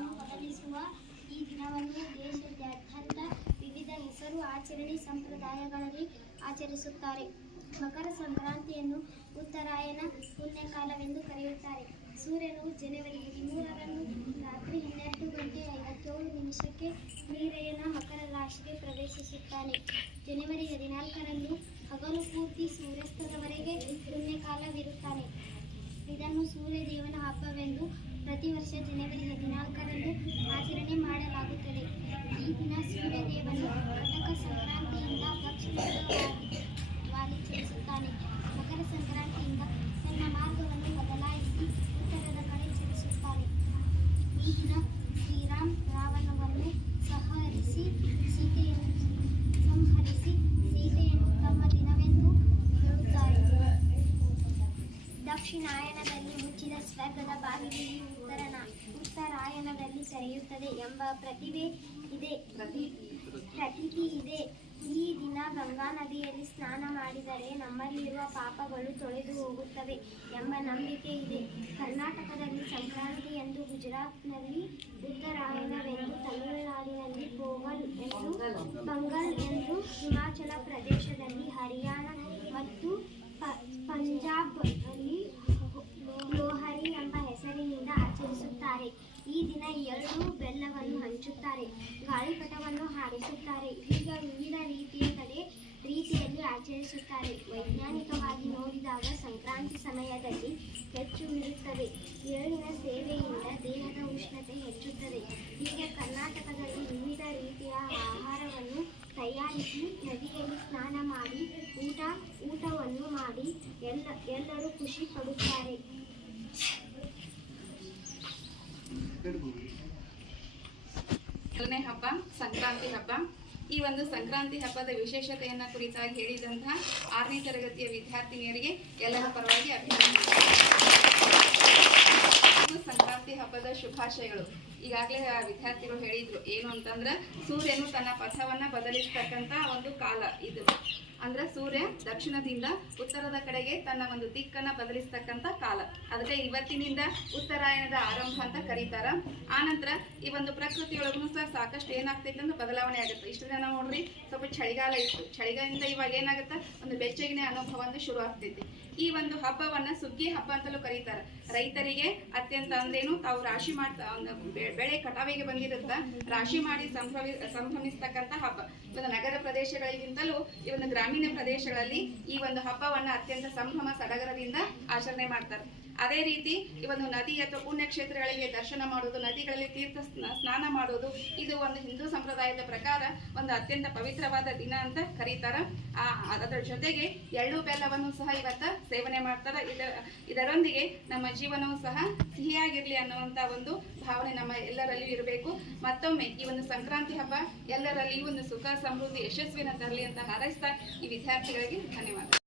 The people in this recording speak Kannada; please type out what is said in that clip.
ಬೆಳಕನ್ನು ಬದಲಿಸುವ ಈ ದಿನವನ್ನು ದೇಶಾದ್ಯಂತ ವಿವಿಧ ಹೆಸರು ಆಚರಣೆ ಸಂಪ್ರದಾಯಗಳಲ್ಲಿ ಆಚರಿಸುತ್ತಾರೆ. ಮಕರ ಸಂಕ್ರಾಂತಿಯನ್ನು ಉತ್ತರಾಯಣ ಪುಣ್ಯಕಾಲವೆಂದು ಕರೆಯುತ್ತಾರೆ. ಸೂರ್ಯನು ಜನವರಿ 13ರಂದು ರಾತ್ರಿ 12:57 ಮೀರೆಯನ ಮಕರ ರಾಶಿಗೆ ಪ್ರವೇಶಿಸುತ್ತಾನೆ. ಜನವರಿ 14ರಂದು ಹಗಲು ಪೂರ್ತಿ ಸೂರ್ಯಾಸ್ತದವರೆಗೆ ಪುಣ್ಯಕಾಲವಿರುತ್ತಾನೆ. ಇದನ್ನು ಸೂರ್ಯದೇವನ ಹಬ್ಬವೆಂದು ಪ್ರತಿ ವರ್ಷ ಜನವರಿ 14ರಂದು ಆಚರಣೆ ಮಾಡಲಾಗುತ್ತದೆ. ಈ ದಿನ ಸೂರ್ಯದೇವನು ಕಟಕ ಸಂಕ್ರಾಂತಿಯಿಂದ ದಕ್ಷಿಣವಾಗಿ ಚಲಿಸುತ್ತಾನೆ. ಮಕರ ಸಂಕ್ರಾಂತಿಯಿಂದ ತನ್ನ ಮಾರ್ಗವನ್ನು ಬದಲಾಯಿಸಿ ಉತ್ತರದ ಕಡೆ ಚಲಿಸುತ್ತಾನೆ. ಈ ದಿನ ಶ್ರೀರಾಮ್ ರಾವಣವನ್ನು ಸಂಹರಿಸಿ ಸೀತೆಯನ್ನು ತಮ್ಮ ದಿನವೆಂದು ಹೇಳುತ್ತಾರೆ. ದಕ್ಷಿಣಾಯನದಲ್ಲಿ ಮುಚ್ಚಿದ ಸ್ವರ್ಗದ ಬಾಗಿಲು ಉತ್ತರಾಯಣದಲ್ಲಿ ತೆರೆಯುತ್ತದೆ ಎಂಬ ಪ್ರತೀತಿ ಇದೆ. ಈ ದಿನ ಗಂಗಾ ನದಿಯಲ್ಲಿ ಸ್ನಾನ ಮಾಡಿದರೆ ನಮ್ಮಲ್ಲಿರುವ ಪಾಪಗಳು ತೊಳೆದು ಹೋಗುತ್ತವೆ ಎಂಬ ನಂಬಿಕೆ ಇದೆ. ಕರ್ನಾಟಕದಲ್ಲಿ ಸಂಕ್ರಾಂತಿಯೆಂದು, ಗುಜರಾತ್ನಲ್ಲಿ ಉತ್ತರಾಯಣವೆಂದು, ತಮಿಳುನಾಡಿನಲ್ಲಿ ಪೊಂಗಲ್ ಎಂದು, ಹಿಮಾಚಲ ಪ್ರದೇಶದಲ್ಲಿ ಹರಿಯಾಣ ಮತ್ತು ಪಂಜಾಬ್ನಲ್ಲಿ ಲೋಹರಿ ಎಂಬ ಹೆಸರಿನಿಂದ ಆಚರಿಸುತ್ತಾರೆ. ಈ ದಿನ ಎಳ್ಳು ಬೆಲ್ಲವನ್ನು ಹಂಚುತ್ತಾರೆ, ಗಾಳಿಪಟವನ್ನು ಹಾರಿಸುತ್ತಾರೆ. ಹೀಗೆ ವಿವಿಧ ರೀತಿಯಲ್ಲಿ ಆಚರಿಸುತ್ತಾರೆ. ವೈಜ್ಞಾನಿಕವಾಗಿ ನೋಡಿದಾಗ ಸಂಕ್ರಾಂತಿ ಸಮಯದಲ್ಲಿ ಹೆಚ್ಚು ಎಳ್ಳಿನ ಸೇವೆಯಿಂದ ದೇಹದ ಉಷ್ಣತೆ ಹೆಚ್ಚುತ್ತದೆ. ಹೀಗೆ ಕರ್ನಾಟಕದಲ್ಲಿ ವಿವಿಧ ರೀತಿಯ ಆಹಾರವನ್ನು ತಯಾರಿಸಿ ನದಿಯಲ್ಲಿ ಸ್ನಾನ ಮಾಡಿ ಊಟವನ್ನು ಮಾಡಿ ಎಲ್ಲರೂ ಖುಷಿ ಪಡುತ್ತಾರೆ. ಮೊದಲನೇ ಹಬ್ಬ ಸಂಕ್ರಾಂತಿ ಹಬ್ಬ. ಈ ಒಂದು ಸಂಕ್ರಾಂತಿ ಹಬ್ಬದ ವಿಶೇಷತೆಯನ್ನು ಕುರಿತಾಗಿ ಹೇಳಿದಂತಹ 6ನೇ ತರಗತಿಯ ವಿದ್ಯಾರ್ಥಿನಿಯರಿಗೆ ಎಲ್ಲರ ಪರವಾಗಿ ಅಭಿನಂದನೆ. ಸಂಕ್ರಾಂತಿ ಹಬ್ಬದ ಶುಭಾಶಯಗಳು. ಈಗಾಗಲೇ ವಿದ್ಯಾರ್ಥಿಗಳು ಹೇಳಿದ್ರು ಏನು ಅಂತಂದ್ರೆ, ಸೂರ್ಯನು ತನ್ನ ಪಥವನ್ನ ಬದಲಿಸ್ತಕ್ಕಂಥ ಒಂದು ಕಾಲ ಇದು. ಅಂದ್ರೆ ಸೂರ್ಯ ದಕ್ಷಿಣದಿಂದ ಉತ್ತರದ ಕಡೆಗೆ ತನ್ನ ಒಂದು ದಿಕ್ಕನ್ನ ಬದಲಿಸ್ತಕ್ಕಂಥ ಕಾಲ. ಅದಕ್ಕೆ ಇವತ್ತಿನಿಂದ ಉತ್ತರಾಯಣದ ಆರಂಭ ಅಂತ ಕರೀತಾರ. ಆನಂತರ ಈ ಒಂದು ಪ್ರಕೃತಿಯೊಳಗೂ ಸಹ ಸಾಕಷ್ಟು ಏನಾಗ್ತೈತೆ ಅಂದ್ರೆ ಬದಲಾವಣೆ ಆಗುತ್ತೆ. ಇಷ್ಟು ದಿನ ನೋಡ್ರಿ ಸ್ವಲ್ಪ ಚಳಿಗಾಲ ಇತ್ತು, ಚಳಿಗಾಲದಿಂದ ಇವಾಗ ಏನಾಗುತ್ತೆ ಒಂದು ಬೆಚ್ಚಗಿನ ಅನುಭವ ಒಂದು ಶುರು ಆಗ್ತೈತಿ. ಈ ಒಂದು ಹಬ್ಬವನ್ನ ಸುಗ್ಗಿ ಹಬ್ಬ ಅಂತಲೂ ಕರೀತಾರೆ. ರೈತರಿಗೆ ಅತ್ಯಂತ ಅಂದ್ರೇನು, ತಾವು ರಾಶಿ ಮಾಡ್ತಾ ಬೆಳೆ ಕಟಾವಿಗೆ ಬಂದಿರುತ್ತ ರಾಶಿ ಮಾಡಿ ಸಂಭ್ರಮಿಸ್ತಕ್ಕಂಥ ಹಬ್ಬ. ಒಂದು ನಗರ ಪ್ರದೇಶಗಳಿಗಿಂತಲೂ ಈ ಒಂದು ಗ್ರಾಮೀಣ ಪ್ರದೇಶಗಳಲ್ಲಿ ಈ ಒಂದು ಹಬ್ಬವನ್ನ ಅತ್ಯಂತ ಸಂಭ್ರಮ ಸಡಗರದಿಂದ ಆಚರಣೆ ಮಾಡ್ತಾರೆ. ಅದೇ ರೀತಿ ಈ ಒಂದು ನದಿ ಅಥವಾ ಪುಣ್ಯಕ್ಷೇತ್ರಗಳಿಗೆ ದರ್ಶನ ಮಾಡೋದು, ನದಿಗಳಲ್ಲಿ ತೀರ್ಥ ಸ್ನಾನ ಮಾಡೋದು, ಇದು ಒಂದು ಹಿಂದೂ ಸಂಪ್ರದಾಯದ ಪ್ರಕಾರ ಒಂದು ಅತ್ಯಂತ ಪವಿತ್ರವಾದ ದಿನ ಅಂತ ಕರೀತಾರ. ಅದರ ಜೊತೆಗೆ ಎಳ್ಳು ಬೆಲ್ಲವನ್ನು ಸಹ ಇವತ್ತ ಸೇವನೆ ಮಾಡ್ತಾರೆ. ಇದರೊಂದಿಗೆ ನಮ್ಮ ಜೀವನವೂ ಸಹ ಸಿಹಿಯಾಗಿರ್ಲಿ ಅನ್ನುವಂತ ಒಂದು ಭಾವನೆ ನಮ್ಮ ಎಲ್ಲರಲ್ಲಿಯೂ ಇರಬೇಕು. ಮತ್ತೊಮ್ಮೆ ಈ ಒಂದು ಸಂಕ್ರಾಂತಿ ಹಬ್ಬ ಎಲ್ಲರಲ್ಲಿ ಒಂದು ಸುಖ ಸಮೃದ್ಧಿ ಯಶಸ್ವಿನ ತರಲಿ ಅಂತ ಹಾರೈಸ್ತಾ ಈ ವಿದ್ಯಾರ್ಥಿಗಳಿಗೆ ಧನ್ಯವಾದ.